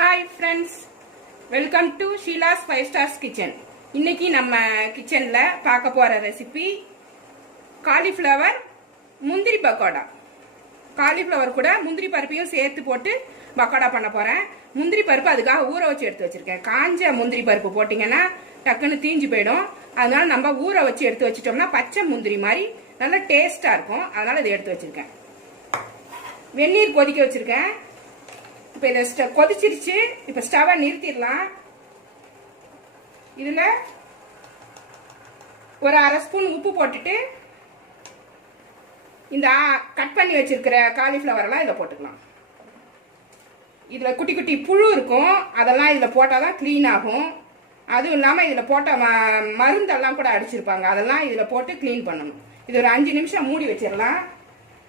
Hi friends welcome to Sheela's five stars kitchen இன்னைக்கு நம்ம கிச்சனில் பார்க்க போகிற ரெசிபி காலிஃப்ளவர் முந்திரி பக்கோடா. காலிஃப்ளவர் கூட முந்திரி பருப்பையும் சேர்த்து போட்டு பக்கோடா பண்ண போகிறேன் முந்திரி பருப்பு அதுக்காக ஊற வச்சு எடுத்து வச்சுருக்கேன். காஞ்ச முந்திரி பருப்பு போட்டிங்கன்னா டக்குன்னு தீஞ்சு போயிடும். அதனால நம்ம ஊற வச்சு எடுத்து வச்சிட்டோம்னா பச்சை முந்திரி மாதிரி நல்லா டேஸ்ட்டாக இருக்கும். அதனால் இதை எடுத்து வச்சுருக்கேன். வெந்நீர் கொதிக்க வச்சுருக்கேன். இப்போ இதை ஸ்ட- கொதிச்சிருச்சு. இப்போ ஸ்டவை நிறுத்திடலாம். இதில் ஒரு அரை ஸ்பூன் உப்பு போட்டுட்டு இந்த கட் பண்ணி வச்சிருக்கிற காலிஃப்ளவரெல்லாம் இதில் போட்டுக்கலாம். இதில் குட்டி குட்டி புழு இருக்கும். அதெல்லாம் இதில் போட்டால் தான் க்ளீன் ஆகும். அதுவும் இல்லாமல் இதில் போட்ட ம மருந்தெல்லாம் கூட அடிச்சிருப்பாங்க. அதெல்லாம் இதில் போட்டு க்ளீன் பண்ணணும். இது ஒரு அஞ்சு நிமிஷம் மூடி வச்சிடலாம்.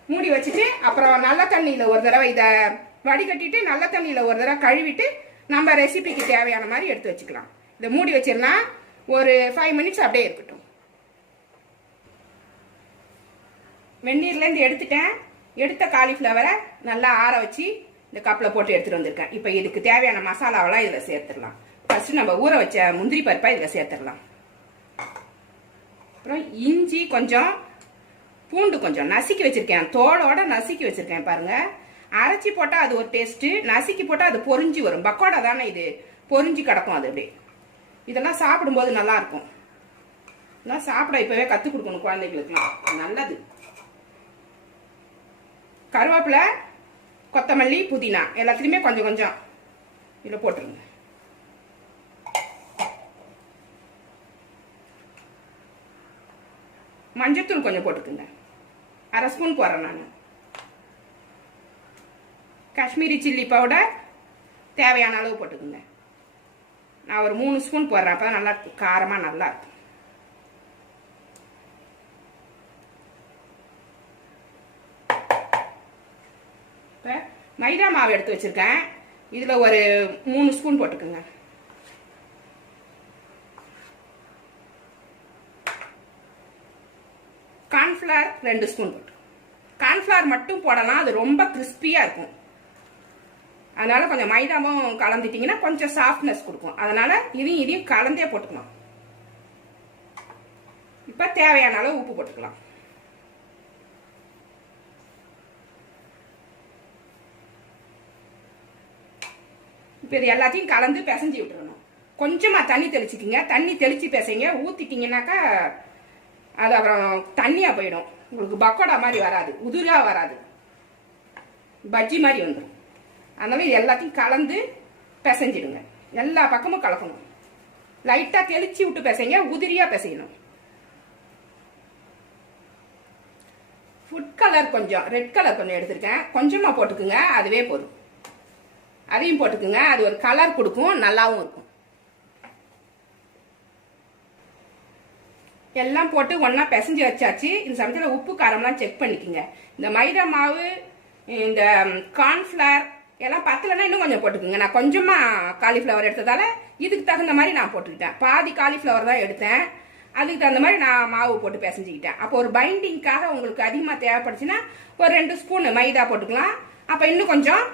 மூடி வச்சுட்டு அப்புறம் நல்ல தண்ணியில் ஒரு தடவை இதை வடிகட்டிட்டு நல்ல தண்ணியில் ஒரு தடவை கழுவிட்டு நம்ம ரெசிபிக்கு தேவையான மாதிரி எடுத்து வச்சுக்கலாம். இதை மூடி வச்சிடலாம். ஒரு ஃபைவ் மினிட்ஸ் அப்படியே இருக்கட்டும். வெந்நீர்லேருந்து எடுத்துட்டேன். எடுத்த காலிஃப்ளவரை நல்லா ஆற வச்சு இந்த கப்பில் போட்டு எடுத்துகிட்டு வந்திருக்கேன். இப்போ இதுக்கு தேவையான மசாலாவெல்லாம் இதில் சேர்த்துடலாம். ஃபஸ்ட்டு நம்ம ஊற வச்ச முந்திரி பருப்பை இதில் சேர்த்துடலாம். அப்புறம் இஞ்சி கொஞ்சம் பூண்டு கொஞ்சம். நசுக்கி வச்சுருக்கேன். தோலோட நசுக்கி வச்சுருக்கேன் பாருங்கள் அரைச்சி போட்டால் அது ஒரு டேஸ்ட்டு நசுக்கி போட்டால் அது பொரிஞ்சு வரும். பக்கோடா தானே இது? பொரிஞ்சு கிடக்கும் அது அப்படியே. இதெல்லாம் சாப்பிடும்போது நல்லா இருக்கும். இதெல்லாம் சாப்பிட இப்போவே கற்றுக் கொடுக்கணும் குழந்தைங்களுக்குலாம் நல்லது. கருவேப்பிலை கொத்தமல்லி புதினா. எல்லாத்துலேயுமே கொஞ்சம் கொஞ்சம் இதில் போட்டுருங்க. மஞ்சத்தூள் கொஞ்சம் போட்டுக்குங்க. அரை ஸ்பூன் போடுறேன் நான். காஷ்மீரி சில்லி பவுடர் தேவையான அளவு போட்டுக்குங்க. நான் ஒரு மூணு ஸ்பூன் போடுறேன். அப்போ நல்லா காரமாக நல்லா இருக்கும். இப்போ மைதா மாவு எடுத்து வச்சிருக்கேன். இதில் ஒரு மூணு ஸ்பூன் போட்டுக்குங்க. கார்ன்ஃப்ளவர் ரெண்டு ஸ்பூன் போட்டு. கார்ன்ஃப்ளவர் மட்டும் போடலாம். அது ரொம்ப கிறிஸ்பியாக இருக்கும். அதனால கொஞ்சம் மைதாவும் கலந்துட்டீங்கன்னா கொஞ்சம் சாஃப்ட்னஸ் கொடுக்கும். அதனால இதையும் இதையும் கலந்தே போட்டுக்கலாம். இப்போ தேவையான அளவு உப்பு போட்டுக்கலாம். இப்போ இது எல்லாத்தையும் கலந்து பிசைஞ்சு விட்டுறணும். கொஞ்சமாக தண்ணி தெளிச்சுக்கிங்க. தண்ணி தெளிச்சு பிசைங்க. ஊற்றிட்டீங்கன்னாக்கா அது அப்புறம் தண்ணியாக போயிடும். உங்களுக்கு பக்கோடா மாதிரி வராது. உதிராக வராது. பஜ்ஜி மாதிரி வந்துடும் அதனால எல்லாத்தையும் கலந்து பிசைஞ்சிடுங்க. எல்லா பக்கமும் கலக்கணும். லைட்டாக தெளிச்சு விட்டு பிசைங்க உதிரியாக பிசையணும். ஃபுட் கலர் கொஞ்சம் ரெட் கலர் கொஞ்சம் எடுத்திருக்கேன். கொஞ்சமாக போட்டுக்குங்க அதுவே போதும். அதையும் போட்டுக்குங்க அது ஒரு கலர் கொடுக்கும் நல்லாவும் இருக்கும். எல்லாம் போட்டு ஒன்றா பிசைஞ்சு வச்சாச்சு. இந்த சமயத்தில் உப்பு காரம்லாம் செக் பண்ணிக்கோங்க. இந்த மைதா மாவு இந்த கார்ன்ஃப்ளவர் எல்லாம் பத்தலைன்னா இன்னும் கொஞ்சம் போட்டுக்கோங்க. நான் கொஞ்சமாக காலிஃப்ளவர் எடுத்ததால் இதுக்கு தகுந்த மாதிரி நான் போட்டுக்கிட்டேன். பாதி காலிஃப்ளவர் தான் எடுத்தேன். அதுக்கு தகுந்த மாதிரி நான் மாவு போட்டு பிசைஞ்சுக்கிட்டேன். அப்போ ஒரு பைண்டிங்காக உங்களுக்கு அதிகமாக தேவைப்படுச்சுன்னா ஒரு ரெண்டு ஸ்பூன் மைதா போட்டுக்கலாம். அப்போ இன்னும் கொஞ்சம்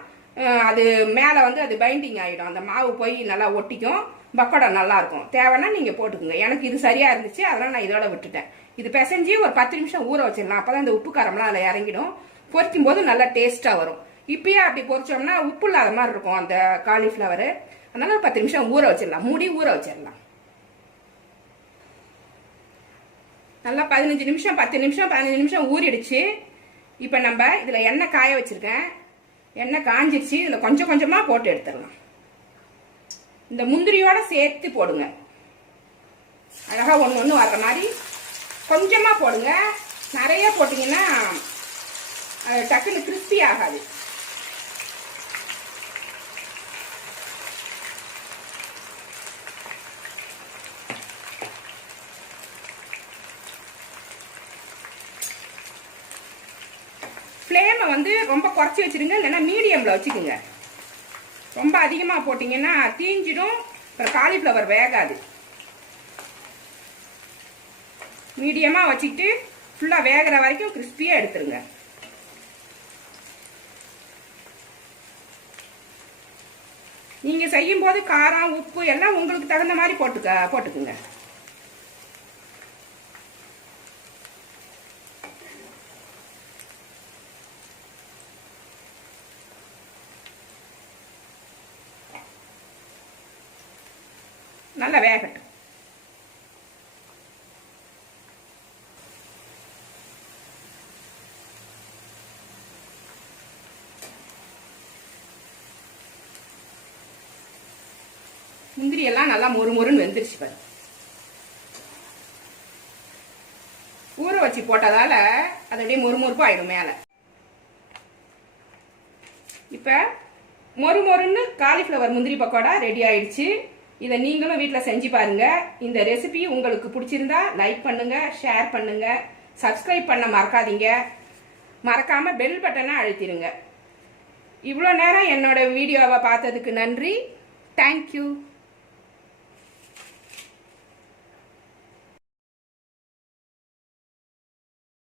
அது மேலே வந்து அது பைண்டிங் ஆகிடும் அந்த மாவு போய் நல்லா ஒட்டிக்கும். பக்கோடா நல்லாயிருக்கும் தேவைன்னா நீங்கள் போட்டுக்கோங்க. எனக்கு இது சரியாக இருந்துச்சு. அதனால் நான் இதோட விட்டுட்டேன். இது பிசைஞ்சு ஒரு பத்து நிமிஷம் ஊற வச்சிடலாம். அப்போ தான் இந்த உப்பு காரம்லாம் அதில் இறங்கிடும். பொரிக்கும் போது நல்லா டேஸ்ட்டாக வரும். இப்பயே அப்படி பொரிச்சோம்னா உப்பு இல்லாத மாதிரி இருக்கும் அந்த காலிஃப்ளவர் அதனால ஒரு பத்து நிமிஷம் ஊற வச்சிடலாம். மூடி ஊற வச்சிடலாம். நல்லா பதினஞ்சு நிமிஷம் பத்து நிமிஷம் பதினஞ்சு நிமிஷம் ஊறிடுச்சு. இப்போ நம்ம இதில் எண்ணெய் காய வச்சுருக்கேன். எண்ணெய் காஞ்சிடுச்சு இதில் கொஞ்சம் கொஞ்சமாக போட்டு எடுத்துடலாம். இந்த முந்திரியோட சேர்த்து போடுங்க. அழகாக ஒன்று ஒன்று வர்ற மாதிரி கொஞ்சமாக போடுங்க. நிறைய போட்டிங்கன்னா அது டக்குன்னு கிறிஸ்பி ஆகாது. ஃப்ளேமை வந்து ரொம்ப குறைச்சி வச்சிருங்க இல்லைன்னா மீடியமில் வச்சுக்கோங்க. ரொம்ப அதிகமாக போட்டிங்கன்னா தீஞ்சிடும். அப்புறம் காலிஃப்ளவர் வேகாது. மீடியமாக வச்சுக்கிட்டு ஃபுல்லாக வேகிற வரைக்கும் கிறிஸ்பியாக எடுத்துருங்க. நீங்கள் செய்யும்போது காரம் உப்பு எல்லாம் உங்களுக்கு தகுந்த மாதிரி போட்டுக்க போட்டுக்குங்க. நல்லா வேகட்டும் முந்திரி எல்லாம் நல்லா மொறு மொறுன்னு வெந்துருச்சு பாரு. ஊற வச்சு போட்டதால அது அப்படியே மொறு மொறுப்பு ஆயிடும் மேலே. இப்போ மொறு மொறுன்னு காலிஃப்ளவர் முந்திரி பக்கோடா ரெடி ஆயிடுச்சு. இதை நீங்களும் வீட்டில் செஞ்சு பாருங்கள் இந்த ரெசிபி உங்களுக்கு பிடிச்சிருந்தா லைக் பண்ணுங்கள் ஷேர் பண்ணுங்கள் சப்ஸ்கிரைப் பண்ண மறக்காதீங்க. மறக்காமல் பெல் பட்டனை அழுத்திடுங்க. இவ்வளோ நேரம் என்னோட வீடியோவை பார்த்ததுக்கு நன்றி. தேங்க்யூ